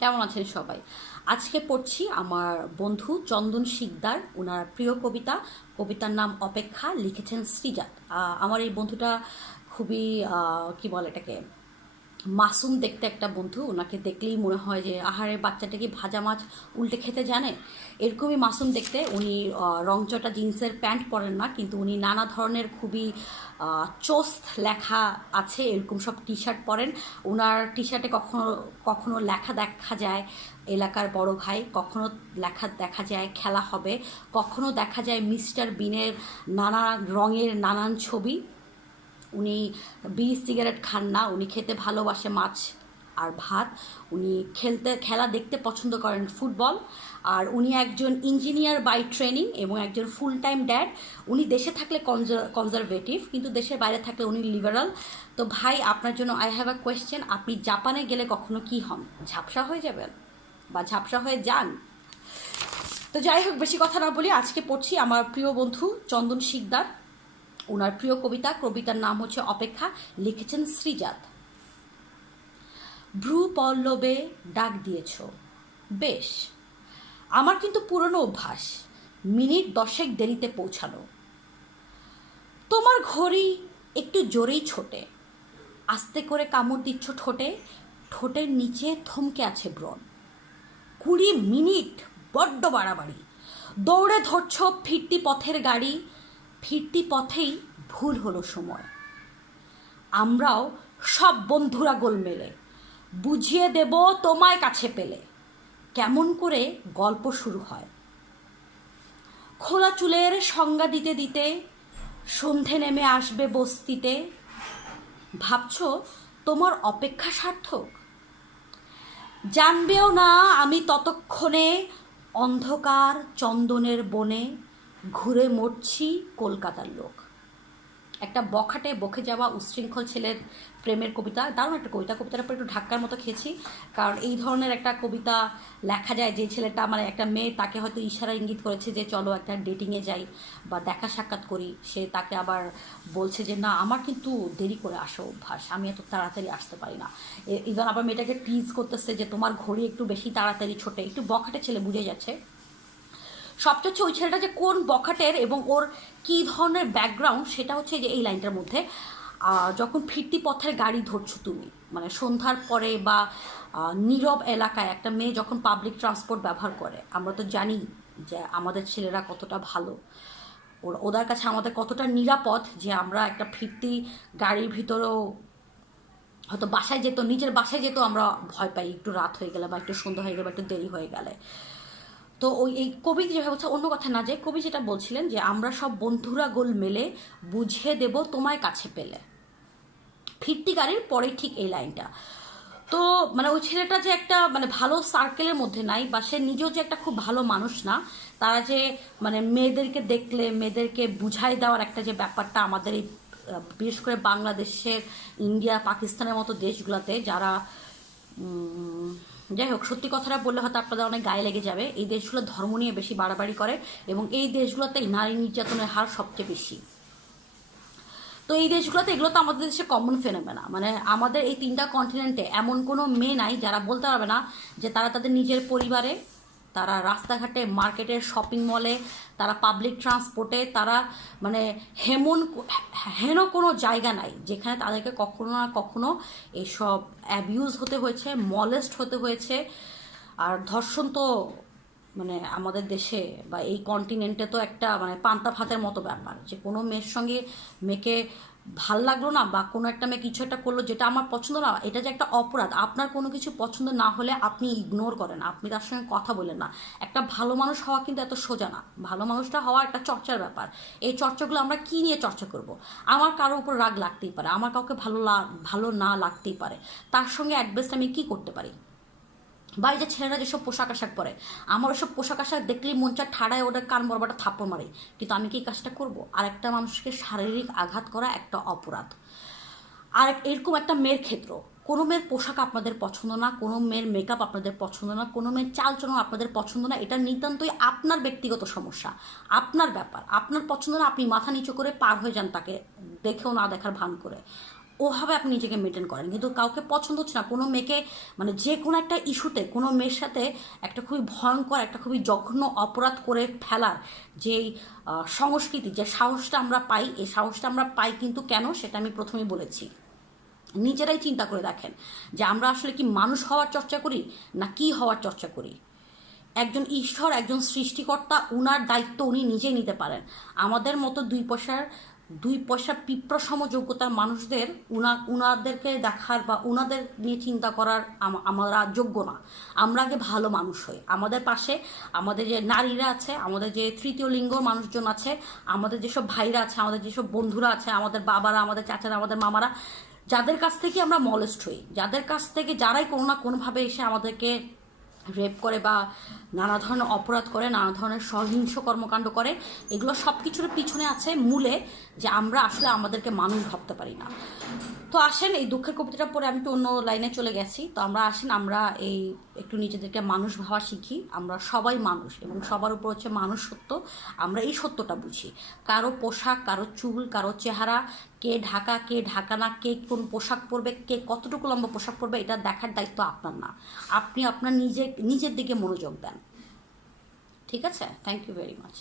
কেমন আছেন সবাই? আজকে পড়ছি আমার বন্ধু চন্দন শিকদার ওনার প্রিয় কবিতা। কবিতার নাম অপেক্ষা, লিখেছেন শ্রীজাত আমার এই বন্ধুটা খুবই কি বলে এটাকে? মাসুম দেখতে একটা বন্ধু, ওনাকে দেখলেই মনে হয় যে আহারের বাচ্চাটা কি ভাজা মাছ উল্টে খেতে জানে? এরকমই মাসুম দেখতে, উনি রংচটা জিন্সের প্যান্ট পরেন না, কিন্তু উনি নানা ধরনের খুবই চোস্ত লেখা আছে, এরকম সব টি শার্ট পরেন। ওনার টি শার্টে কখনো কখনো লেখা দেখা যায়, এলাকার বড় ভাই, কখনো লেখা দেখা যায়, খেলা হবে, কখনো দেখা যায় মিস্টার বিনের নানা রঙের নানান ছবি। উনি বিড়ি সিগারেট খান না, উনি খেতে ভালোবাসে মাছ আর ভাত। উনি খেলতে, খেলা দেখতে পছন্দ করেন ফুটবল। আর উনি একজন ইঞ্জিনিয়ার বাই ট্রেনিং এবং একজন ফুল টাইম ড্যাড। উনি দেশে থাকলে কনজারভেটিভ, কিন্তু দেশের বাইরে থাকলে উনি লিবারাল। তো ভাই, আপনার জন্য আই হ্যাভ আ কোয়েশ্চেন আপনি জাপানে গেলে কখনো কি হন? ঝাপসা হয়ে যাবেন বা ঝাপসা হয়ে যান? তো যাই হোক, বেশি কথা না বলি আজকে পড়ছি আমার প্রিয় বন্ধু চন্দন শিকদার। ওনার প্রিয় কবিতা, কবিতার নাম হচ্ছে অপেক্ষা, লিখেছেন শ্রীজাত। ভ্রু পল্লবে ডাক দিয়েছ। বেশ, আমার কিন্তু পুরনো অভ্যাস, মিনিট দশেক দেরিতে পৌঁছানো। তোমার ঘড়ি একটু জোরেই ছোটে, আস্তে করে কামড় দিচ্ছ ঠোঁটে, ঠোঁটের নিচে থমকে আছে ব্রণ। কুড়ি মিনিট বড্ড বাড়াবাড়ি, দৌড়ে ধরছ ফিরতি পথের গাড়ি ফিরতি পথেই ভুল হলো সময়। আমরাও সব বন্ধুরা গোলমেলে, বুঝিয়ে দেব তোমায় কাছে পেলে। কেমন করে গল্প শুরু হয়। খোলা চুলের সংজ্ঞা দিতে দিতে সন্ধে নেমে আসবে বস্তিতে। ভাবছ তোমার অপেক্ষা সার্থক? জানবেও না আমি ততক্ষণে অন্ধকার চন্দনের বনে। ঘুরে মরছি কলকাতার লোক। একটা বখাটে বকে যাওয়া উচ্ছৃঙ্খল ছেলের প্রেমের কবিতা, দারুণ একটা কবিতা। কবিতাটা পরে একটু ধাক্কার মতো খেয়েছি, কারণ এই ধরনের একটা কবিতা লেখা যায় যে ছেলেটা মানে একটা মেয়ে তাকে হয়তো ইশারা ইঙ্গিত করেছে যে চলো একটা ডেটিংয়ে যাই বা দেখা সাক্ষাৎ করি। সে তাকে আবার বলছে যে, না, আমার কিন্তু দেরি করে আসো অভ্যাস, আমি এত তাড়াতাড়ি আসতে পারি না। ইভেন আবার মেয়েটাকে টিজ করতেছে যে, তোমার ঘড়ি একটু বেশি তাড়াতাড়ি ছোটে। একটু বখাটে ছেলে বুঝে যাচ্ছে। সবচেয়ে হচ্ছে ওই ছেলেটা যে কোন বখাটের এবং ওর কী ধরনের ব্যাকগ্রাউন্ড সেটা হচ্ছে যে এই লাইনটার মধ্যে যখন ফিরতি পথের গাড়ি ধরছো তুমি মানে সন্ধ্যার পরে বা নীরব এলাকায় একটা মেয়ে যখন পাবলিক ট্রান্সপোর্ট ব্যবহার করে, আমরা তো জানি যে আমাদের ছেলেরা কতটা ভালো। ওর- ওদের কাছে আমাদের কতটা নিরাপদ যে আমরা একটা ফিরতি গাড়ির ভিতরেও হয়তো বাসায় যেত, নিজের বাসায় যেত আমরা ভয় পাই, একটু রাত হয়ে গেলে বা একটু সন্ধ্যা হয়ে গেলে বা একটু দেরি হয়ে গেলে। তো ওই, এই কবি যেভাবে বলছে, অন্য কথা না যে, কবি যেটা বলছিলেন যে, আমরা সব বন্ধুরা গোল মেলে বুঝিয়ে দেব তোমায় কাছে পেলে। ফিরতি গাড়ির পরে ঠিক এই লাইনটা। তো মানে ওই ছেলেটা যে একটা মানে ভালো সার্কেলের মধ্যে নাই বা সে নিজেও যে একটা খুব ভালো মানুষ না, তারা যে মানে মেয়েদেরকে দেখলে, মেয়েদেরকে বুঝাই দেওয়ার একটা যে ব্যাপারটা আমাদের এই বিশেষ করে বাংলাদেশের, ইন্ডিয়া, পাকিস্তানের মতো দেশগুলোতে যারা যাই হোক, সত্যি কথাটা বললে হয়তো আপনাদের অনেক গায়ে লেগে যাবে। এই দেশগুলো ধর্ম নিয়ে বেশি বাড়াবাড়ি করে এবং এই দেশগুলোতেই নারী নির্যাতনের হার সবচেয়ে বেশি। তো এই দেশগুলোতে এগুলো তো আমাদের দেশে কমন ফেনোমেনা মানে আমাদের এই তিনটা কন্টিনেন্টে এমন কোনো মেয়ে নাই যারা বলতে পারবে না যে তারা তাদের নিজের পরিবারে তারা রাস্তাঘাটে মার্কেটের শপিং মলে তারা পাবলিক ট্রান্সপোর্টে তারা মানে হেমন হেন কোনো জায়গা নাই যেখানে তাদেরকে কখনো না কখনো এইসব অ্যাবিউজ হতে হয়েছে মলেস্ট হতে হয়েছে। আর ধর্ষণ তো মানে আমাদের দেশে বা এই কন্টিনেন্টে তো একটা মানে পান্তা ভাতের মতো ব্যাপার যে কোনো মেয়ের সঙ্গে মেয়েকে ভালো লাগল না বা কোনো একটা মেয়ে কিছু একটা করল যেটা আমার পছন্দ না, এটা যে একটা অপরাধ। আপনার কোনো কিছু পছন্দ না হলে আপনি ইগনোর করেন, আপনি তার সঙ্গে কথা বলেন না। একটা ভালো মানুষ হওয়া কিন্তু এত সোজা না। ভালো মানুষটা হওয়া একটা চর্চার ব্যাপার। এই চর্চাগুলো আমরা কী নিয়ে চর্চা করব? আমার কারোর উপর রাগ লাগতেই পারে, আমার কাউকে ভালো ভালো না লাগতেই পারে। তার সঙ্গে অ্যাডভেস্ট আমি কী করতে পারি? বা এই যে ছেলেরা যেসব পোশাক আশাক পরে, আমার ওসব পোশাক আশাক দেখলেই মন ঠাড়ায় ওদের কান বরবাটা থাপ্পড় মারে। কিন্তু আমি কি কাজটা করব? আর একটা মানুষকে শারীরিক আঘাত করা একটা অপরাধ। আর এরকম একটা মেয়ের ক্ষেত্র। কোনো মেয়ের পোশাক আপনাদের পছন্দ না, কোনো মেয়ের মেকআপ আপনাদের পছন্দ না, কোনো মেয়ের চালচলন আপনাদের পছন্দ না, এটা নিতান্তই আপনার ব্যক্তিগত সমস্যা, আপনার ব্যাপার। আপনার পছন্দ না, আপনি মাথা নিচু করে পার হয়ে যান তাকে, দেখেও না দেখার ভান করে। ওভাবে আপনি নিজেকে মেনটেন করেন। কিন্তু কাউকে পছন্দ হচ্ছে না। কোনো মেয়েকে মানে যে কোনো একটা ইস্যুতে কোনো মেয়ের সাথে একটা খুবই ভয়ঙ্কর, একটা খুবই জঘন্য অপরাধ করে ফেলার যেই সংস্কৃতি, যে সাহসটা আমরা পাই, এই সাহসটা আমরা পাই কিন্তু কেন সেটা আমি প্রথমেই বলেছি। নিজেরাই চিন্তা করে দেখেন যে আমরা আসলে কি মানুষ হওয়ার চর্চা করি না কি হওয়ার চর্চা করি? একজন ঈশ্বর, একজন সৃষ্টিকর্তা, উনার দায়িত্ব উনি নিজেই নিতে পারেন। আমাদের মতো দুই পয়সার দুই পয়সা পিপ্র সমযোগ্যতার মানুষদের উনা, উনাদেরকে দেখার বা উনাদের নিয়ে চিন্তা করার আম- আমরা যোগ্য না। আমরা আগে ভালো মানুষ হই। আমাদের পাশে আমাদের যে নারীরা আছে, আমাদের যে তৃতীয় লিঙ্গ মানুষজন আছে, আমাদের যেসব ভাইরা আছে, আমাদের যেসব বন্ধুরা আছে, আমাদের বাবারা, আমাদের চাচারা, আমাদের মামারা, যাদের কাছ থেকে আমরা মলেস্ট হই, যাদের কাছ থেকে যারাই কোনো না কোনোভাবে এসে আমাদেরকে রেপ করে বা নানা ধরনের অপরাধ করে, নানা ধরনের সহিংস কর্মকাণ্ড করে, এগুলো সব কিছুর পিছনে আছে মূলে যে আমরা আসলে আমাদেরকে মানুষ ভাবতে পারি না। তো আসেন, এই দুঃখের কবিতাটা পরে আমি একটু অন্য লাইনে চলে গেছি। তো আমরা আসেন, আমরা এই একটু নিজেদেরকে মানুষ ভাবা শিখি। আমরা সবাই মানুষ এবং সবার উপর হচ্ছে মানুষ সত্য। আমরা এই সত্যটা বুঝি। কারও পোশাক, কারও চুল, কারও চেহারা, কে ঢাকা কে ঢাকা না কে কোন পোশাক পরবে, কে কতটুকু লম্বা পোশাক পরবে, এটা দেখার দায়িত্ব আপনার না। আপনি আপনার নিজে, নিজের দিকে মনোযোগ দেন। ঠিক আছে? Thank you very much